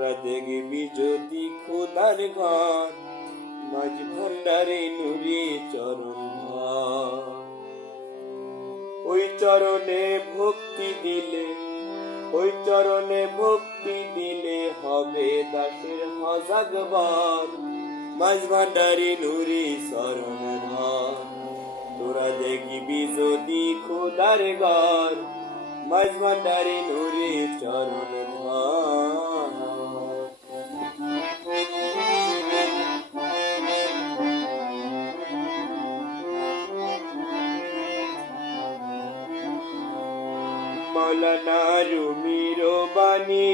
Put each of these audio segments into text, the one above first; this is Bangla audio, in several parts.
তোরা দেখবি যদি খোদার ঘর, মাঝ ভান্ডারে নুরি চরণ ওই চরণে ভক্তি দিলে, ওই চরণে ভক্তি দিলে হবে দাসের হজাগবার মাঝ ভান্ডারি নুরি ধর তোরা দেখবি যদি খোদার ঘর, মাঝ ভান্ডারি নুরি চরণ রুমির বাণী।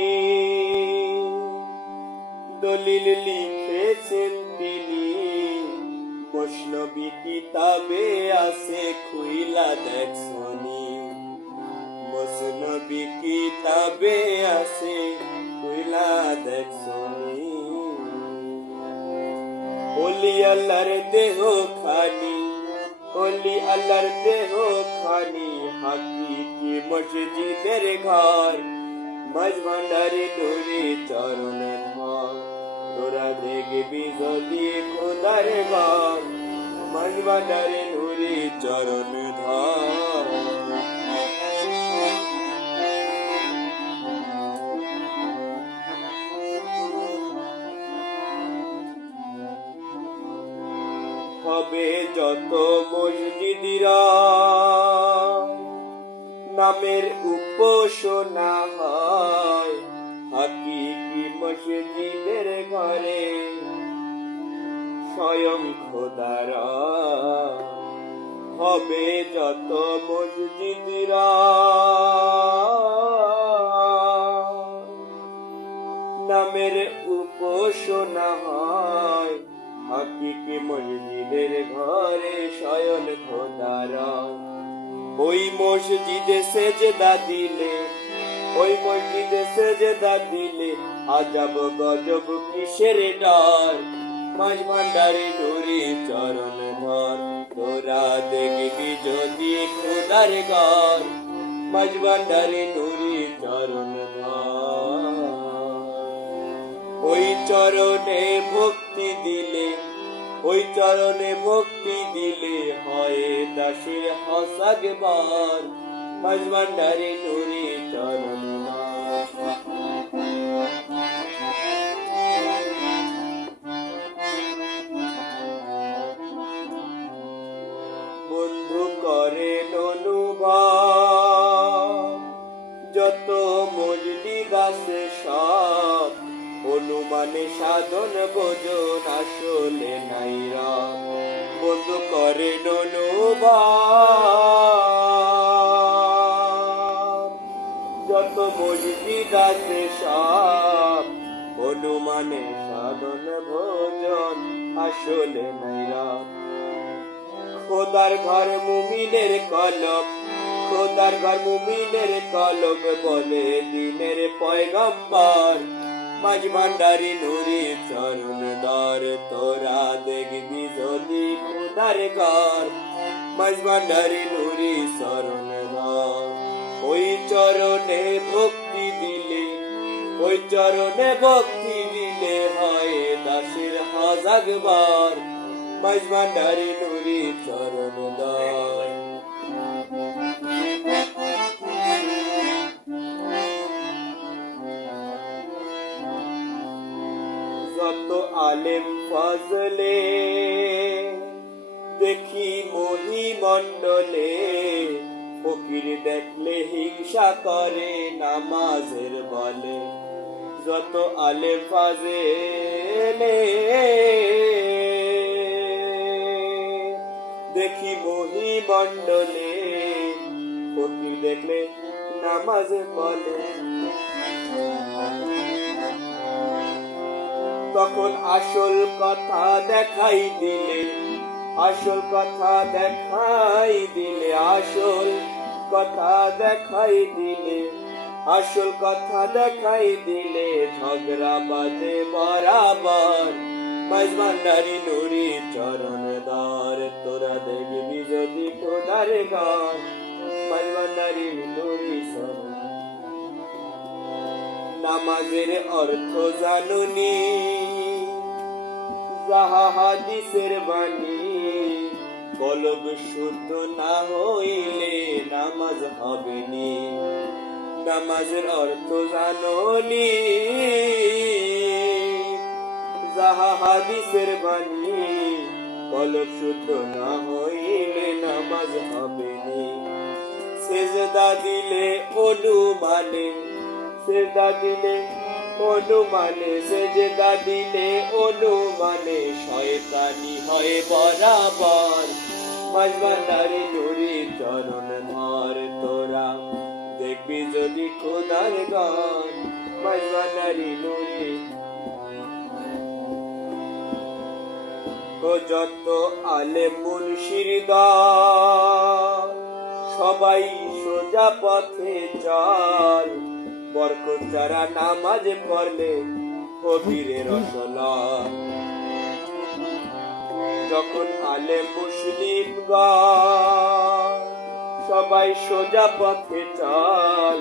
দলিল লিখেছেন তিনি। বৈষ্ণবী কিতাবে আছে, খুইলা দেখছনি বৈষ্ণবী কিতাবে আছে, খুইলা দেখছনি ওলি আল্লাহর দেহ খানি ওলি আল্লাহর দেহ খানি হাকিকি মসজিদের ঘর মাঝ ভান্ডারে নুরি চরণ তোরা দেখবি যদি খোদার ঘর মাঝ ভান্ডারে নুরি চরণ ধর হবে যত মসজিদিরা নামের উপাসনা হয়। হাকিকি মসজিদের ঘরে স্বয়ং খোদার হবে যত মসজিদিরা। নামের উপাসনা হয়। হাকিকি মসজিদের ঘরে শয়ন খোদারা ওই মসজিদে সেজদা দিলে, ওই মসজিদে সেজদা দিলে আজাব গজব কিসের ডর? মাঝ ভান্ডারে নুরি চরণ ধর, তোরা দেখবি যদি খোদার ঘর। মাঝ ভান্ডারে নুরি চরণ ধর। ওই চরণে ভক্তি দিলে ওই চরণে ভক্তি দিলে হয় দাসের হসাগবার মজবান্ডারে নুরি অনুমানে সাধন বোজন আসলে নাইরা বন্ধু করে যত মজলিদ আছে সব অনুমানে সাধন ভোজন আসলে নাইরা খোদার ঘর মুমিনের কলম খোদার ঘর মুমিনের কলম বলে দিনের পয়গম্বর। মাঝ ভান্ডারি নুরি, চরণ দর, তোরা দেখবি যদি খোদার ঘর। মাঝ নুরি, চরণ দর, ওই চরণে ভক্তি দিলে, ওই চরণে ভক্তি দিলে হয় দাসের মাঝ ভান্ডারি নুরি, চরণ দর। যত আলেম ফজলে। দেখি মহি মণ্ডলে ফকির দেখলে হিংসা করে নামাজের বলে। যত আলেম ফাজেলে। দেখি মহি মণ্ডলে ফকির দেখলে নামাজ বলে। তখন আসল কথা দেখাই দিলে, আসল কথা দেখাই দিলে, আসল কথা দেখাই দিলে, আসল কথা দেখাই দিলে, ঝগড়া বাজে বরাবর। ভান্ডারি নুরি চরণ দর, তোরা দেখবি যদি খোদার ঘর। নুরি চরণ নামাজের অর্থ জানুনি হাদিসের বাণী কলব শুদ্ধ না হইলে নামাজ হবে নামাজের অর্থ জানুনি যাহা হাদিসের বাণী কলব শুদ্ধ না হইলে নামাজ হবে সেজদা দিলে অনুমানে সেজদা দিলে অনুমানে সেজদা দিলে অনুমানে শয়তানি হয় বরাবর। মাজবান্ডারি নুরি চরণ ধর তোরা, দেখবি যদি খোদার গান মাজবান্ডারি নুরি। যত আলে মুনশির সবাই সোজা পথে চল। বরকত যারা নামাজ পড়লে কবিরে রসলা যখন আলে মুসলিম সবাই সোজা পথে চল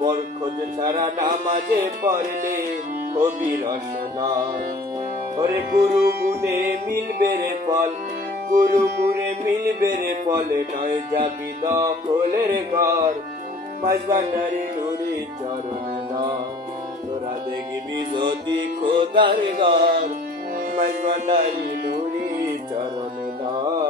বরখোজ ছাড়া নামাজে পড়লে কবি রসনা ওরে গুরু গুনে মিলবে রে ফল গুরু গুরে মিলবে রে ফলে, নয় যাবি দখলের ঘর। মাঝবান্ডারি নুরি চরণ তোরা দেখবি যদি খোদার ঘর। মাঝবান্ডারি নুরি চরণ দাও